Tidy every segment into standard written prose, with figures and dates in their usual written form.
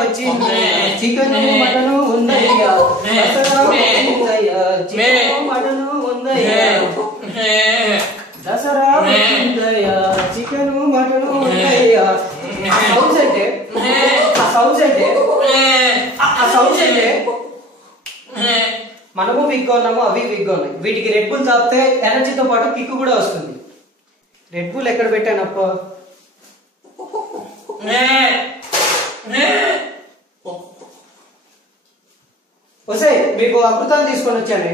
వచ్చిందయ్యా chicken mutton ఉందయ్యా దసరా వచ్చిందయ్యా చికెను మటను ఉందయ్యా దసరా వచ్చిందయ్యా చికెను మటను ఉందయ్యా సౌండ్స్ అంటే మనము వీక్గా ఉన్నాము అవి వీక్గా ఉన్నాయి. వీటికి రెడ్ బుల్ తాగితే ఎనర్జీతో పాటు కిక్ కూడా వస్తుంది. రెడ్ బుల్ ఎక్కడ పెట్టానప్ప? వసే మీకు అమృతాలు తీసుకొని వచ్చానే.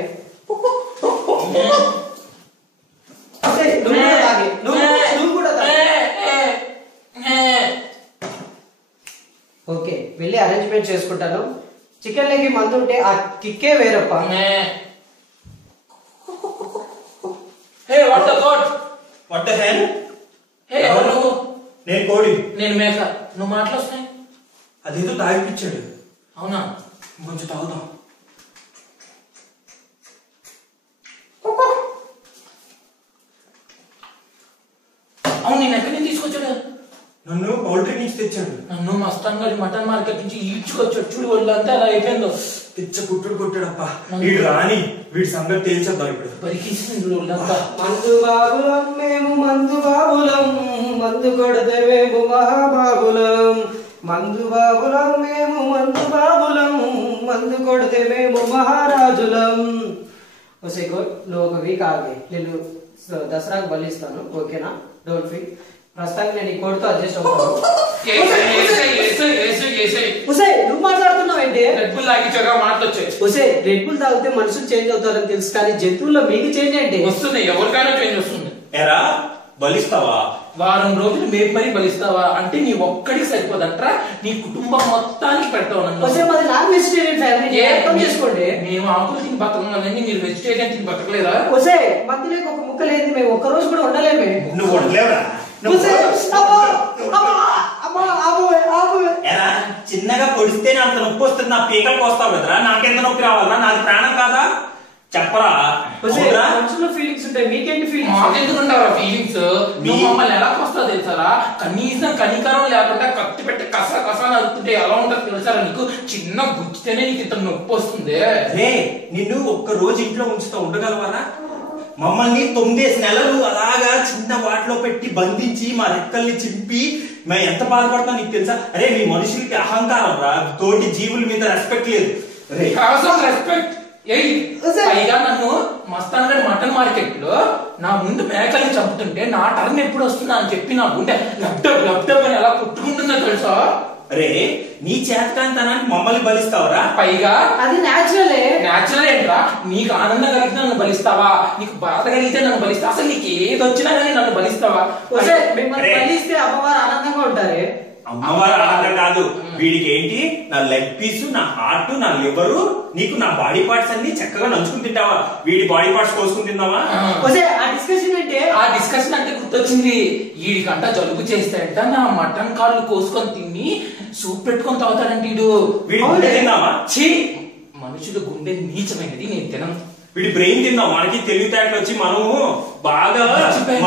ఓకే వెళ్ళి అరేంజ్మెంట్ చేసుకుంటాను. చికెన్ లెగ్ మందు ఉంటే ఆ కిక్కే వేరప్ప. నేను కోడి, నేను మేక, నువ్వు మాట్లాడుతున్నాయి. అదేదో తాగిపించాడు. అవునా? కొంచెం తాగుదాం. అవును, నేను ఎక్కడి నుంచి తీసుకొచ్చాడు? నన్ను పౌల్ట్రీ నుంచి తెచ్చాడు. నన్ను మస్తాన్ గారి మటన్ మార్కెట్ నుంచి ఈడ్చుకొచ్చాడు. చూడు వాళ్ళంతా అలా అయిపోయిందో. తెచ్చ కొట్టాడప్ప. వీడు రాని, వీడి సంగతి తేల్చేద్దాం ఇప్పుడు. పరికించింది వాళ్ళంతా. మందు బాబులం మేము మందు బాబులం, మందు కొడితే మేము మహాబాబులం. మందు బాబులం మేము మందు బాబులం, మందు కొడితే మేము మహారాజులం. నువ్వు ఒక వీక్ ఆగి నేను దసరాకు బలిస్తాను, ఓకేనా? Don't feel. ప్రస్తుతానికి నేను ఈ కోడితో అడ్జస్ట్ అవుతాను. నువ్వు మాట్లాడుతున్నావు ఏంటి? రెడ్ బుల్ తాగించాగా మాట్లాడొచ్చాయి. రెడ్ బుల్ తాగితే మనుషులు చేంజ్ అవుతారని తెలుసు, కానీ జంతువుల్లో మీకు చేంజ్ ఏంటి? వస్తుంది, ఎవరికైనా చేంజ్ వస్తుంది. ఎరా బలిస్తావా? వారం రోజులు మేపు మరీ బలిస్తావా అంటే నీ ఒక్కడికి సరిపోదంటరా, నీ కుటుంబం మొత్తానికి పెడతావు. మాది నాన్ వెజిటేరియన్ ఫ్యామిలీ, అర్థం చేసుకోండి. మేము ఆకులు తిని బతకలేదండి, మీరు వెజిటేరియన్ తిని బతకలేదా? మధ్యలోకి ఒక ముక్క లేదు, మేము ఒక్క రోజు కూడా ఉండలేమే. నువ్వు ఉండలేవురా? చిన్నగా పొడిస్తే అంత నొప్పి వస్తుంది, నా పీకలకు వస్తావు కదరా, నాకెంత నొప్పి రావాలరా? నాది ప్రాణం కాదా? చెప్పరా? మనుషుల్లో ఫీలింగ్స్ ఉంటాయి, మీకేంటి ఫీలింగ్స్? మాకెందుకు ఉంటారా ఫీలింగ్స్? మమ్మల్ని ఎలా వస్తా తెలుసారా? కనీసం కనికరం లేకుండా కత్తి పెట్టి కస నడుతుంటే ఎలా ఉంటుందో తెలుసారా నీకు? చిన్న గుచ్చితేనే నీకు ఇంత నొప్పి వస్తుంది. రే నిన్ను ఒక్క రోజు ఇంట్లో ఉంచుతా ఉండగలవారా? మమ్మల్ని 9 నెలలు అలాగా చిన్న వాటిలో పెట్టి బంధించి మా రెక్కల్ని చింపి మేము ఎంత బాధపడతాం నీకు తెలుసా? అరే మీ మనుషులకి అహంకారం రా, తోటి జీవుల మీద రెస్పెక్ట్ లేదు. రెస్పెక్ట్ పైగా నన్ను మస్తాన్ గారి మటన్ మార్కెట్ లో నా ముందు మేకల్ని చంపుతుంటే నా టర్న్ ఎప్పుడు వస్తుందా అని చెప్పి నా గుండె లబ్డబ్ అని ఎలా కొట్టుకుంటుందో తెలుసా? అరే నీ చేతకాంతనానికి మమ్మల్ని బలిస్తావరా? పైగా అది న్యాచురల్ ఏంట్రా? నీకు ఆనందం కలిగితే నన్ను బలిస్తావా? నీకు బాధ కలిగితే నన్ను బలిస్తావా? అసలు నీకు ఏది వచ్చినా కానీ నన్ను బలిస్తావా? బలిస్తే అమ్మవారు ఆనందంగా ఉంటారే. అమ్మవారు ఆనందం కాదు, వీడికి ఏంటి నా లెగ్ పీస్, నా హార్ట్, నా లివరు, నీకు నా బాడీ పార్ట్స్ అన్ని చక్కగా నంచుకుని తింటావా? వీడి బాడీ పార్ట్స్ కోసుకుని తిందావా? ఆ డిస్కషన్ అంటే గుర్తొచ్చింది. వీడికంట జలుబు చేస్తాడంట, నా మటన్ కాళ్ళు కోసుకొని తిని సూప్ పెట్టుకొని తాగుతాడంట వీడు. తిందావా? ఛీ, మనుషుల గుండె నీచమైనది, నేను తినను. వీడి బ్రెయిన్ తిందాం, మనకి తెలివితేటలు వచ్చి మనము బాగా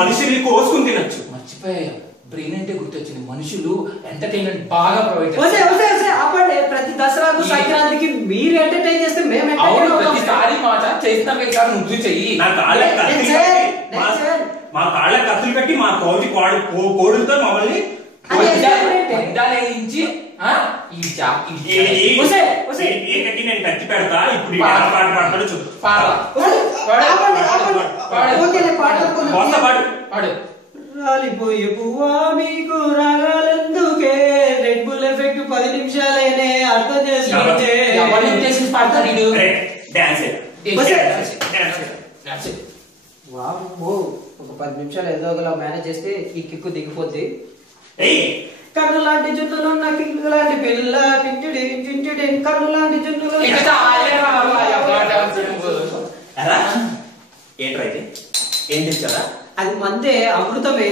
మనుషుల్ని కోసుకుని తినచ్చు. మర్చిపోయా, బ్రెయిన్ అంటే గుర్తొచ్చింది. మనుషులు ఎంటర్టైన్మెంట్ బాగా ప్రొవైడ్ చేస్తారు. ప్రతి దసరాకు సంక్రాంతికి మీరు ఎంటర్టైన్ చేస్తే మేము ప్రతిసారి మాట చేస్తారు. నువ్వు చెయ్యి. మా కాళ్ళ కత్తులు పెట్టి మా తోటి కోడులతో మమ్మల్ని వేయించి నేను కత్తి పెడతా. ఇప్పుడు పాట పాడతాడు చూడు. పాడు. రాలిపోయే పువ్వా మీకు రాగాలందుకే, రెడ్ బుల్ ఎఫెక్ట్ 10 నిమిషాలైనే అర్థం చేసుకుంటే. ఒక 10 నిమిషాలు ఏదో ఒకలా మేనేజ్ చేస్తే ఈ కిక్కు దిగిపోద్ది. కన్ను లాంటి జున్నులు ఉన్న కిక్కు లాంటి పిల్ల, టింటిడి టింటిడి కన్ను లాంటి జున్నులు. ఏంట్రైతే ఏం తెచ్చారా? అది మందే, అమృతమే.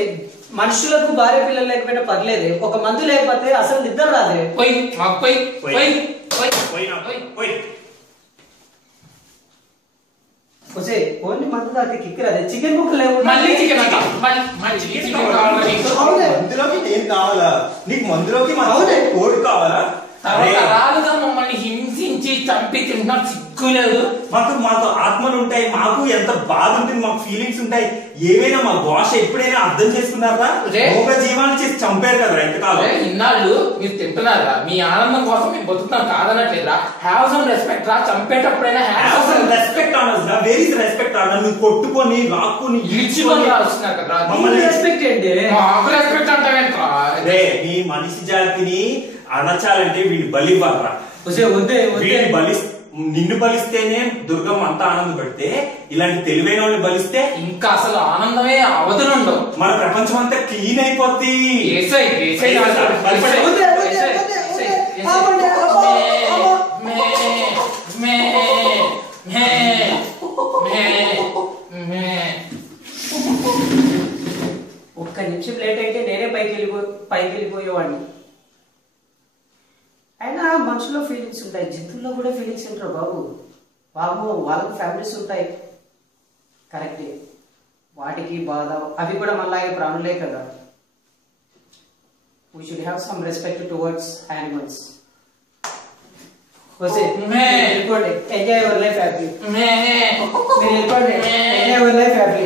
మనుషులకు భార్య పిల్లలు లేకపోయినా పర్లేదు, ఒక మందు లేకపోతే అసలు నిద్ర రాదే. ఓన్లీ మందు తాగితే కిక్ రాదే. చికెన్ ముక్కలు మందులోకి ఏం కావాలా నీకు? మందులోకి కోడి కావాలా? తరతరాలుగా మమ్మల్ని హింసించి చంపి తింటున్నారు, సిగ్గులేదు. మాకు ఆత్మలు ఉంటాయి, మాకు ఎంత బాధ ఉంటుంది, మాకు ఫీలింగ్స్ ఉంటాయి. ఏమైనా మా భాష ఎప్పుడైనా అర్థం చేసుకున్నారా? ఒక జీవాన్ని చేసి చంపారు కదా ఇంతకాలం. ఇన్నాళ్ళు మీరు తింటున్నారా? మీ ఆనందం కోసం మేము బతుకుతాం కాదనట్లేదురా. హ్యావ్ సమ్ రెస్పెక్ట్ రా. చంపేటప్పుడైనా హ్యావ్ సమ్ రెస్పెక్ట్ ఆనర్స్ రా. Where is respect honour? నువ్వు కొట్టుకొని లాక్కుని ఈడ్చుకొని రాస్తున్నారు కదా. మమ్మల్ని రెస్పెక్ట్ ఏంటి? మాకు రెస్పెక్ట్ అంటావేంట్రా? రే మీ మనిషి జాతిని అణచాలంటే వీడిని బలివ్వాలరా. నిన్ను బలిస్తేనే దుర్గం అంతా ఆనందపడితే, ఇలాంటి తెలివైన వాళ్ళని బలిస్తే ఇంకా అసలు ఆనందమే అవధులుండవు. మన ప్రపంచం అంతా క్లీన్ అయిపోద్ది. ఒక్క నిమిషం లేట్ అయితే నేనే పైకి వెళ్ళిపోయేవాడిని. అయినా మనుషుల్లో ఫీలింగ్స్ ఉంటాయి, జంతువుల్లో కూడా ఫీలింగ్స్ ఉంటారు బాబు. వాళ్ళకి ఫ్యామిలీస్ ఉంటాయి, కరెక్టే. వాటికి బాధ, అవి కూడా మనలాగే ప్రాణులే కదా. We should have some respect towards animals. వెళ్ళిపోండి, ఎంజాయ్ యువర్ లైఫ్ హ్యాపీ. మీరు వెళ్ళిపోండి, ఎంజాయ్ యువర్ లైఫ్ హ్యాపీ.